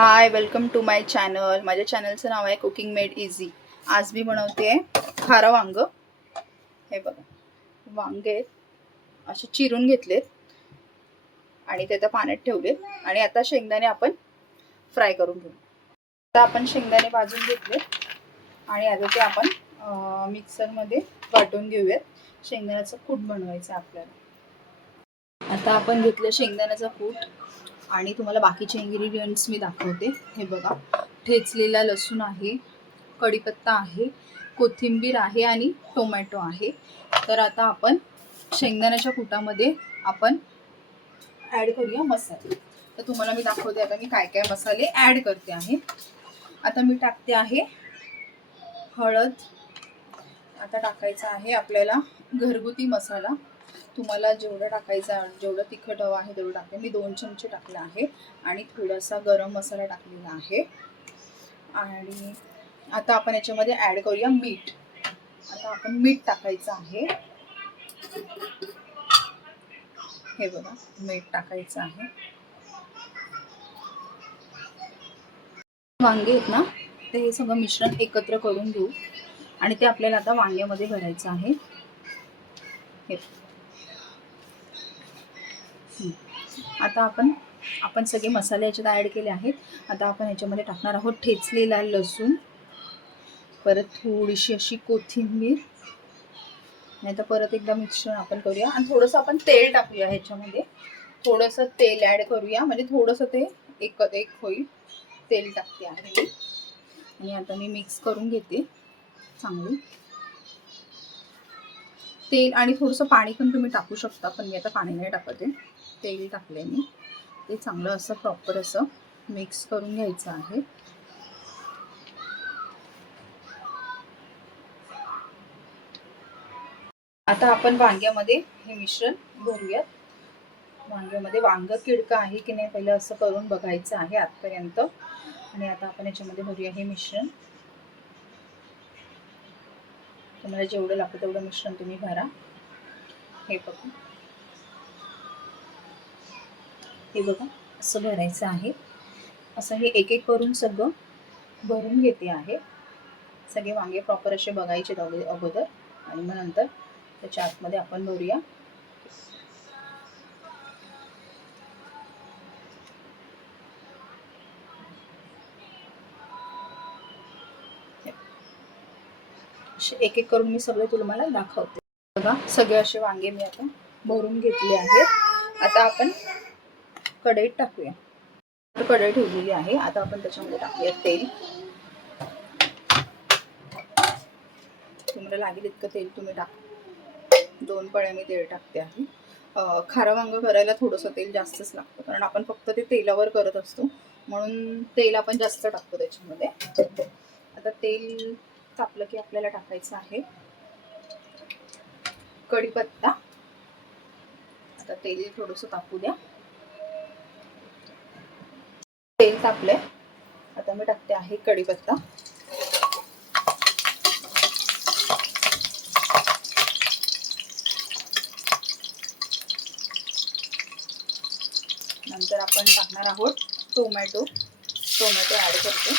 Hi welcome to my channel माझ्या चॅनलचं नाव आहे कुकिंग मेड इझी आज मी बनवते खारं वांग. हे बघा. वांगे आहेत. असे चिरून घेतलेत. आणि ते आता पाण्यात ठेवलेत. आणि आता शेंगदाणे आपण फ्राय करून घेऊ. आता आपण शेंगदाणे भाजून घेतले आणि आता ते आपण मिक्सरमध्ये वाटून घेऊयात. शेंगदाण्याचं कूट बनवायचं आपल्याला. आता आपण घेतलं शेंगदाण्याचं कूट. आणि तुम्हाला बाकीचे इन्ग्रेडियंट्स मी दाखवते. हे बघा ठेचलेला लसूण आहे कढीपत्ता आहे कोथिंबीर आहे आणि टोमॅटो आहे. तर आता आपण शेंगदाण्याच्या कुटामध्ये आपण ॲड करूया मसाले. तर तुम्हाला मी दाखवते आता मी काय काय मसाले ॲड करते आहे. आता मी टाकते आहे हळद. आता टाकायचं आहे आपल्याला घरगुती मसाला. तुम्हाला जेवढं टाकायचं जेवढं तिखट हवं आहे तेवढं टाकते. मी दोन चमचे टाकले आहे आणि थोडासा गरम मसाला टाकलेला आहे. आणि आता आपण याच्यामध्ये ॲड करूया मीठ. आता आपण मीठ टाकायचं आहे. हे बघा मीठ टाकायचं आहे. वांगे आहेत ना ते हे सगळं मिश्रण एकत्र करून घेऊ. आणि ते आपल्याला आता वांग्यामध्ये भरायचं आहे. हे आता आपण आपण सगळे मसाले याच्यात ॲड केले आहेत. आता आपण याच्यामध्ये टाकणार आहोत ठेचलेला लसूण. परत थोडीशी अशी कोथिंबीर. नाही तर परत एकदा मिश्रण आपण करूया. आणि थोडंसं आपण तेल टाकूया ह्याच्यामध्ये. थोडंसं तेल ॲड करूया. म्हणजे थोडंसं ते एक एक होईल. तेल टाकते आहे आणि आता मी मिक्स करून घेते. चांगली. तेल आणि थोडंसं पाणी पण तुम्ही टाकू शकता पण मी आता पाणी नाही टाकत. तेल टाकले मी ते चांगलं असं प्रॉपर असं मिक्स करून घ्यायचं आहे. आता आपण वांग्यामध्ये हे मिश्रण भरूयात. वांग्यामध्ये वांग किडका आहे की नाही पहिलं असं करून बघायचं आहे आतपर्यंत. आणि आता आपण याच्यामध्ये भरूया हे मिश्रण. तुम्हाला जेवढं लागतं तेवढं मिश्रण तुम्ही भरा. हे बघा. हे बघा असं भरायचं आहे. असं हे एक एक करून सगळं भरून घेते आहे. सगळे वांगे प्रॉपर असे बघायचे अगोदर. आणि मग नंतर त्याच्या आतमध्ये आपण भरूया. एक एक करून मी सगळे तुम्हाला दाखवते. बघा सगळे असे वांगे मी आता भरून घेतले आहेत. आता आपण कढईत टाकूया. तर कढई ठेवलेली आहे. आता आपण त्याच्यामध्ये टाकूया तेल. तुम्हाला लागेल इतकं तेल तुम्ही टाक. दोन पळ्या मी तेल टाकते आहे. खारं वांग करायला थोडंसं तेल जास्तच लागतं. कारण आपण फक्त ते तेलावर करत असतो. म्हणून तेल आपण जास्त टाकतो त्याच्यामध्ये. आता तेल तापलं की आपल्याला टाकायचं आहे. कढीपत्ता. आता तेल थोडंसं तापू द्या. तेल तापलंय. आता मी टाकते आहे कढीपत्ता. नंतर आपण टाकणार आहोत टोमॅटो. टोमॅटो ॲड करते.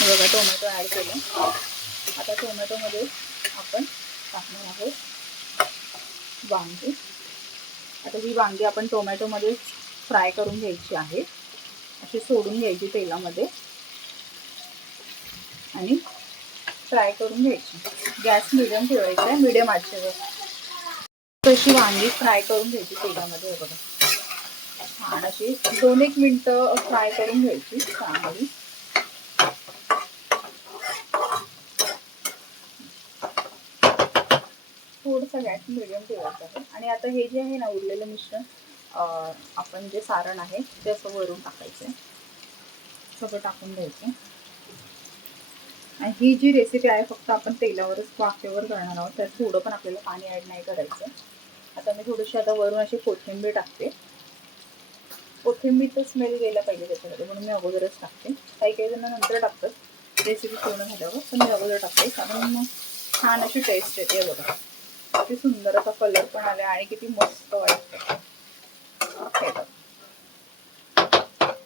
बघा टोमॅटो ॲड केलं. आता टोमॅटोमध्ये आपण टाकणार आहोत वांगी. आता ही वांगी आपण टोमॅटोमध्ये फ्राय करून घ्यायची आहे. अशी सोडून घ्यायची तेलामध्ये. आणि फ्राय करून घ्यायची. गॅस मिडियम ठेवायचा आहे मिडियम आचेवर. तशी वांगी फ्राय करून घ्यायची तेलामध्ये. बघा. छान अशी दोन एक मिनटं फ्राय करून घ्यायची चांगली. थोडंसं गॅस मिडियम ठेवायचं आहे. आणि आता हे जे आहे ना उरलेलं मिश्रण आपण जे सारण आहे ते असं वरून टाकायचं आहे. सगळं टाकून द्यायचं आणि ही जी रेसिपी आहे फक्त आपण तेलावरच वाफेवर करणार आहोत. त्यात थोडं पण आपल्याला पाणी ॲड नाही करायचं आता मी थोडीशी आता वरून अशी कोथिंबीर टाकते. कोथिंबीरचा स्मेल गेला पाहिजे त्याच्यामध्ये म्हणून मी अगोदरच टाकते. काही काही जण नंतर टाकतात. रेसिपी पूर्ण झाल्यावर पण मी अगोदर टाकते. कारण मग छान अशी टेस्ट येते बघा. किती सुंदर असा कलर पण आला आणि किती मस्त वाटतं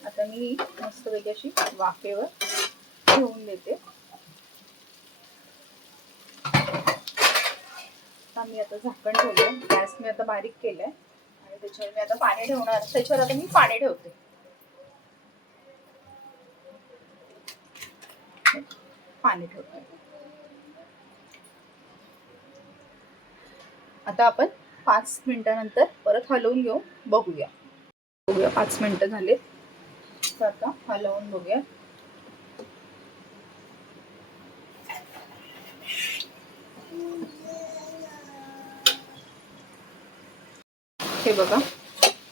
आता मी मस्तपैकी अशी वाफेवर ठेवून देते. आता मी आता झाकण ठेवलं गॅस मी आता बारीक केलाय. आणि त्याच्यावर मी आता पाणी ठेवणार. त्याच्यावर आता मी पाणी ठेवते. पाणी ठेवते. आता आपण पाच मिनिटानंतर परत हलवून घेऊ बघूया. बघूया पाच मिनिटं झाले. तर आता हलवून बघूया. हे बघा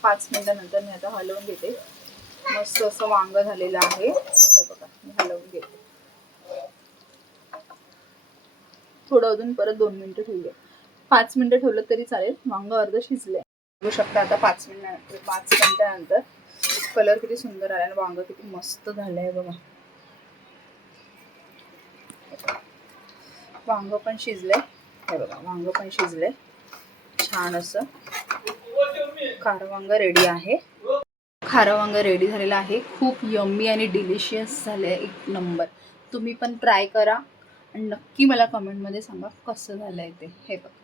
पाच मिनिटानंतर मी आता हलवून घेते. मस्त असं वांग झालेलं आहे. हे बघा मी हलवून घेते. थोडं अजून परत दोन मिनिटं ठेवूया. पाच मिनिटं ठेवलं तरी चालेल. वांग अर्ध शिजले बघू शकता आता पाच मिनिट पाच मिनिटानंतर कलर किती सुंदर आला आणि वांग किती मस्त झालंय बघा. वांग पण शिजले हे बघा वांग पण शिजले छान असं. खारं वांग रेडी आहे. खारं वांग रेडी झालेलं आहे. खूप यम्मी आणि डिलिशियस झालं आहे एक नंबर तुम्ही पण ट्राय करा. आणि नक्की मला कमेंटमध्ये सांगा कसं झालं आहे ते. हे बघा.